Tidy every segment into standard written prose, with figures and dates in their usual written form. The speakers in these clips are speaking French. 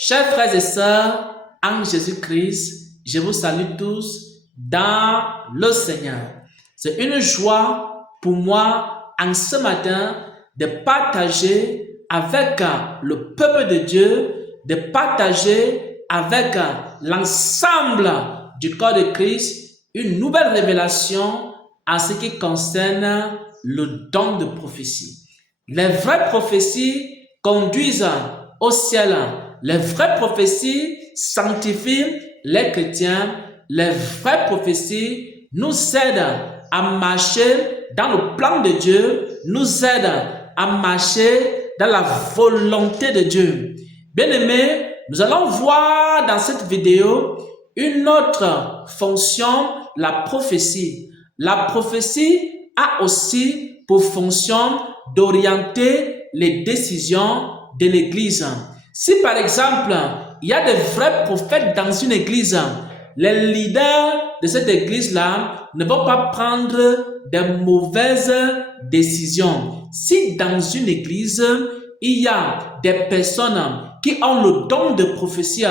Chers frères et sœurs, en Jésus-Christ, je vous salue tous dans le Seigneur. C'est une joie pour moi en ce matin de partager avec le peuple de Dieu, de partager avec l'ensemble du corps de Christ une nouvelle révélation en ce qui concerne le don de prophétie. Les vraies prophéties conduisent au ciel. Les vraies prophéties sanctifient les chrétiens. Les vraies prophéties nous aident à marcher dans le plan de Dieu, nous aident à marcher dans la volonté de Dieu. Bien-aimés, nous allons voir dans cette vidéo une autre fonction, la prophétie. La prophétie a aussi pour fonction d'orienter les décisions de l'Église. Si par exemple, il y a de vrais prophètes dans une église, les leaders de cette église-là ne vont pas prendre de mauvaises décisions. Si dans une église, il y a des personnes qui ont le don de prophétie,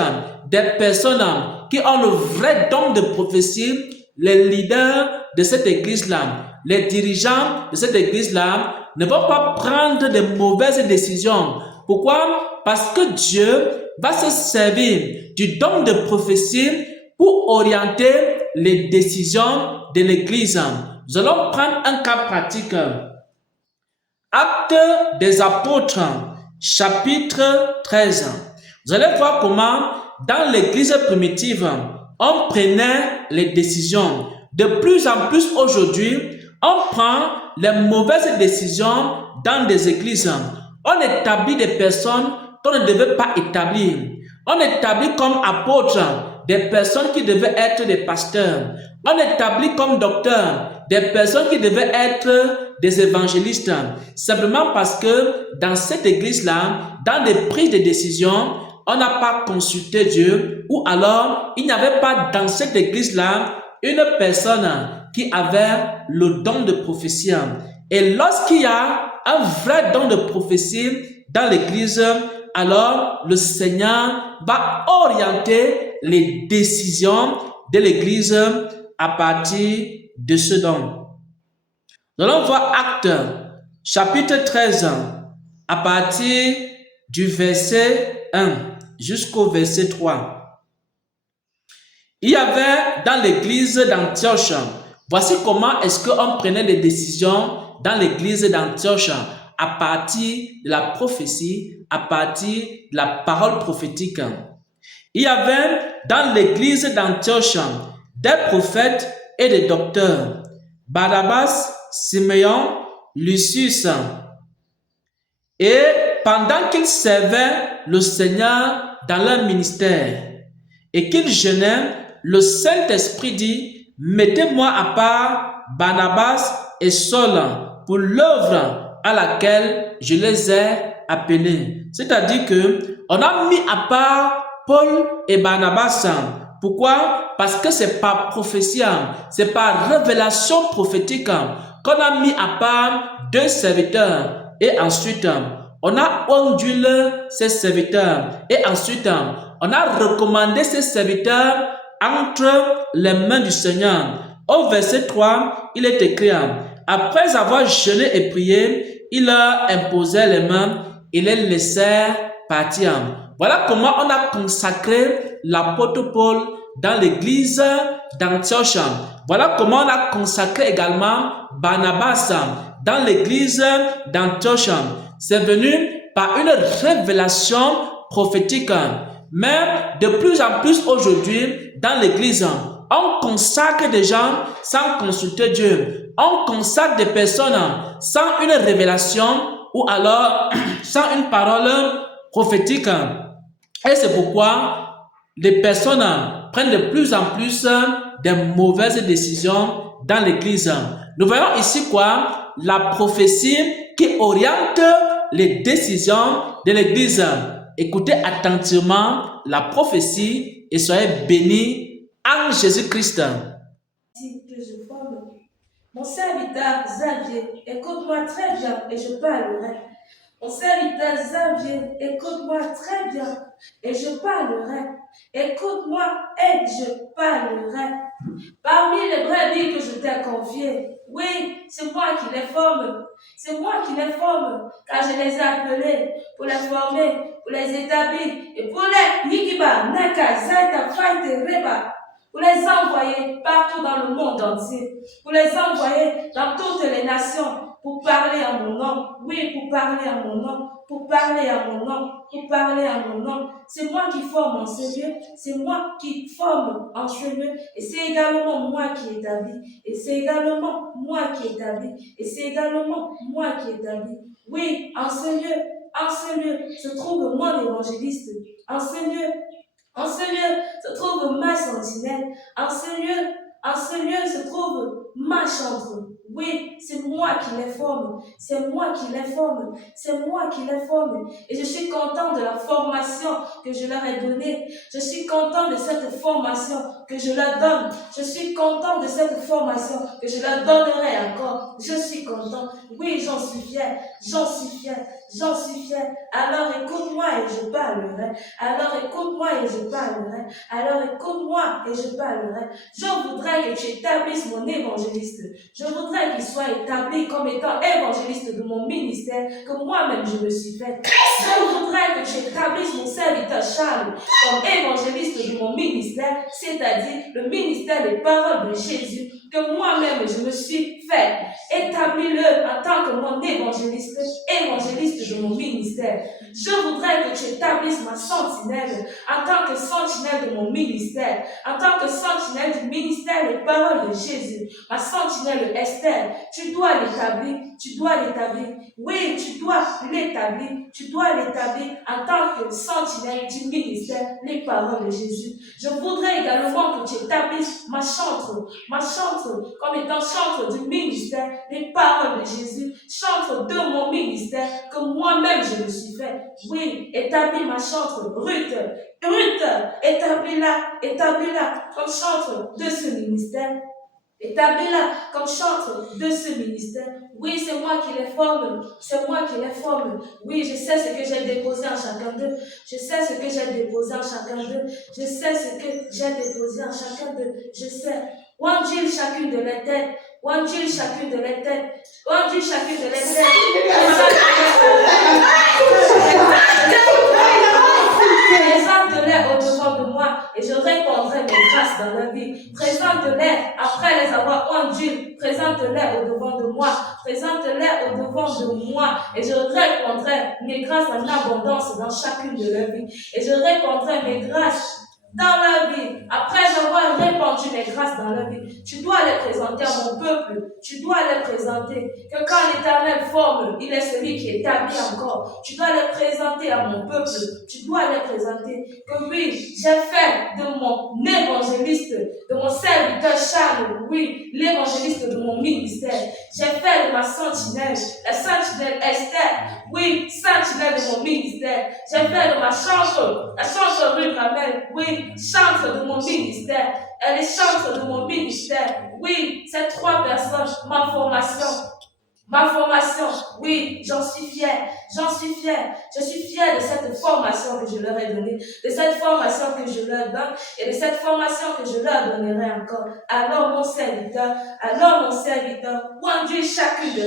des personnes qui ont le vrai don de prophétie, les leaders de cette église-là, les dirigeants de cette église-là ne vont pas prendre de mauvaises décisions. Pourquoi? Parce que Dieu va se servir du don de prophétie pour orienter les décisions de l'Église. Nous allons prendre un cas pratique. Actes des apôtres, chapitre 13. Vous allez voir comment dans l'Église primitive, on prenait les décisions. De plus en plus aujourd'hui, on prend les mauvaises décisions dans des églises. On établit des personnes qu'on ne devait pas établir. On établit comme apôtres des personnes qui devaient être des pasteurs. On établit comme docteurs des personnes qui devaient être des évangélistes. Simplement parce que dans cette église-là, dans les prises de décisions, on n'a pas consulté Dieu, ou alors il n'y avait pas dans cette église-là une personne qui avait le don de prophétie. Et lorsqu'il y a un vrai don de prophétie dans l'église, alors le Seigneur va orienter les décisions de l'église à partir de ce don. Nous allons voir Actes, chapitre 13, à partir du verset 1 jusqu'au verset 3. Il y avait dans l'église d'Antioche, voici comment est-ce qu'on prenait les décisions dans l'église d'Antioche à partir de la prophétie, à partir de la parole prophétique. Il y avait dans l'église d'Antioche des prophètes et des docteurs, Barnabas, Siméon, Lucius. Et pendant qu'ils servaient le Seigneur dans leur ministère et qu'ils jeûnaient, le Saint-Esprit dit, mettez-moi à part Barnabas et Saul pour l'œuvre à laquelle je les ai appelés. C'est-à-dire que on a mis à part Paul et Barnabas. Pourquoi? Parce que c'est par prophétie, c'est par révélation prophétique qu'on a mis à part deux serviteurs. Et ensuite, on a conduit ces serviteurs. Et ensuite, on a recommandé ces serviteurs entre les mains du Seigneur. Au verset 3, il est écrit, après avoir jeûné et prié, il leur imposait les mains et les laissèrent partir. Voilà comment on a consacré l'apôtre Paul dans l'église d'Antioche. Voilà comment on a consacré également Barnabas dans l'église d'Antioche. C'est venu par une révélation prophétique. Mais de plus en plus aujourd'hui, dans l'église, on consacre des gens sans consulter Dieu. On consacre des personnes sans une révélation ou alors sans une parole prophétique. Et c'est pourquoi les personnes prennent de plus en plus de mauvaises décisions dans l'église. Nous voyons ici quoi? La prophétie qui oriente les décisions de l'église. Écoutez attentivement la prophétie et soyez bénis en Jésus-Christ. Mon serviteur Xavier, écoute-moi très bien et je parlerai. Mon serviteur Xavier, écoute-moi très bien et je parlerai. Écoute-moi et je parlerai. Parmi les brebis que je t'ai confiées, oui, c'est moi qui les forme. C'est moi qui les forme, car je les ai appelés pour les former, pour les établir et pour les Yikiba, Naka, Zaita, Faite, Reba, pour les envoyer partout dans le monde entier, pour les envoyer dans toutes les nations, pour parler à mon nom. Oui, pour parler à mon nom, pour parler à mon nom, pour parler à mon nom. C'est moi qui forme en ce lieu, c'est moi qui forme en ce lieu, et c'est également moi qui établis, et c'est également moi qui établis, et c'est également moi qui établis. Oui, en ce lieu se trouve mon évangéliste, en ce lieu se trouve ma sentinelle. En ce lieu se trouve ma chantre. Oui, c'est moi qui les forme. C'est moi qui les forme. C'est moi qui les forme. Et je suis content de la formation que je leur ai donnée. Je suis content de cette formation que je leur donne. Je suis content de cette formation que je leur donnerai encore. Je suis content. Oui, j'en suis fier. J'en suis fier. J'en suis fier. Alors écoute-moi et je parlerai. Alors écoute-moi et je parlerai. Alors écoute-moi et je parlerai. Je voudrais que tu établisses mon évangéliste. Je voudrais qu'il soit établi comme étant évangéliste de mon ministère, que moi-même je me suis fait. Je voudrais que tu établisses mon serviteur Charles comme évangéliste de mon ministère, c'est-à-dire le ministère des paroles de Jésus, que moi-même je me suis fait. Établis-le en tant que mon évangéliste de mon ministère. Je voudrais que tu établisses ma sentinelle en tant que sentinelle de mon ministère, en tant que sentinelle du ministère des paroles de Jésus, ma sentinelle Esther. Tu dois l'établir, tu dois l'établir. Oui, tu dois l'établir en tant que sentinelle du ministère des paroles de Jésus. Je voudrais également que tu établisses ma chantre comme étant chantre du ministère des paroles de Jésus, chantre de mon ministère que moi-même je me suis fait. Oui, établis ma chantre, Ruth, établis-la comme chantre de ce ministère. Établis-la comme chantre de ce ministère. Oui, c'est moi qui les forme. C'est moi qui les forme. Oui, je sais ce que j'ai déposé en chacun d'eux. Je sais ce que j'ai déposé en chacun d'eux. Je sais ce que j'ai déposé en chacun d'eux. Je sais. Ouangile chacune de les têtes. Ouangile chacune de les têtes. Ouangile chacune de les têtes. Présente-les au-devant de moi et je répandrai mes grâces dans leur vie. Présente-les après les avoir ondulés. Présente-les au-devant de moi. Présente-les au-devant de moi et je répandrai mes grâces en abondance dans chacune de leur vie. Et je répandrai mes grâces dans leur vie, après avoir répandu mes grâces dans leur vie, tu dois les présenter à mon peuple, tu dois les présenter, que quand l'Éternel forme, il est celui qui établit encore, tu dois les présenter à mon peuple, tu dois les présenter, que oui, j'ai fait de mon évangéliste, de mon serviteur Charles, oui, l'évangéliste de mon ministère, j'ai fait de ma sentinelle, la sentinelle Esther, oui, sentinelle de mon ministère, j'ai fait de ma chantre, la chantre rue Ramel, oui, chantre de mon ministère, elle est chantre de mon ministère. Oui, ces 3 personnes, ma formation, oui, j'en suis fière. Je suis fière de cette formation que je leur ai donnée, de cette formation que je leur donne et de cette formation que je leur donnerai encore. Alors mon serviteur, ouanduis chacune de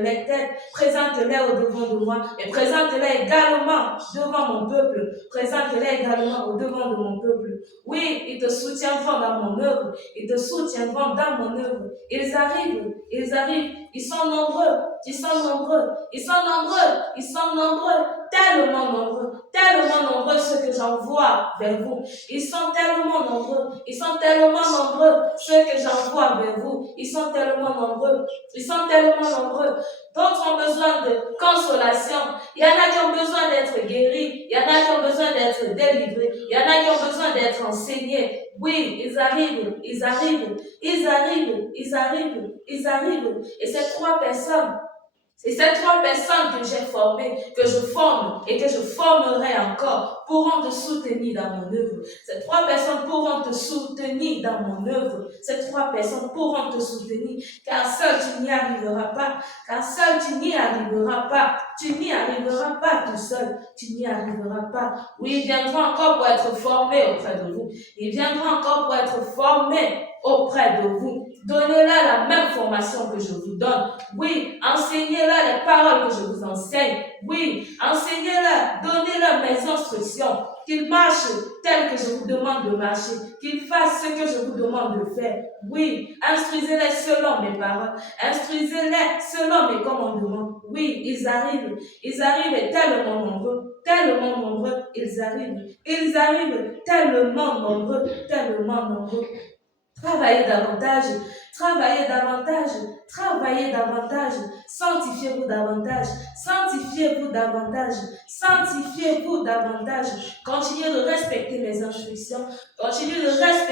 les têtes, présente-les au-devant de moi et présente-les également devant mon peuple, présente-les également au-devant de mon peuple. Oui, ils te soutiendront dans mon œuvre, ils arrivent, ils sont nombreux, tellement nombreux ceux que j'envoie vers vous. Ils sont tellement nombreux, ceux que j'envoie vers vous. Ils sont tellement nombreux. D'autres ont besoin de consolation. Il y en a qui ont besoin d'être guéris. Il y en a qui ont besoin d'être délivrés. Il y en a qui ont besoin d'être enseignés. Oui, ils arrivent. Et ces 3 personnes, Et ces 3 personnes que j'ai formées, que je forme et que je formerai encore, pourront te soutenir dans mon œuvre. Ces 3 personnes pourront te soutenir dans mon œuvre. Ces 3 personnes pourront te soutenir, car seul tu n'y arriveras pas. Car seul tu n'y arriveras pas. Tu n'y arriveras pas tout seul. Tu n'y arriveras pas. Oui, ils viendront encore pour être formés auprès de vous. Ils viendront encore pour être formés auprès de vous. Donnez-leur la même formation que je vous donne. Oui, enseignez-leur les paroles que je vous enseigne. Oui, enseignez-leur, donnez-leur mes instructions. Qu'ils marchent tel que je vous demande de marcher. Qu'ils fassent ce que je vous demande de faire. Oui, instruisez-les selon mes paroles. Instruisez-les selon mes commandements. Oui, ils arrivent et tellement nombreux, ils arrivent tellement nombreux, Travaillez davantage, sanctifiez-vous davantage, continuez de respecter mes instructions, continuez de respecter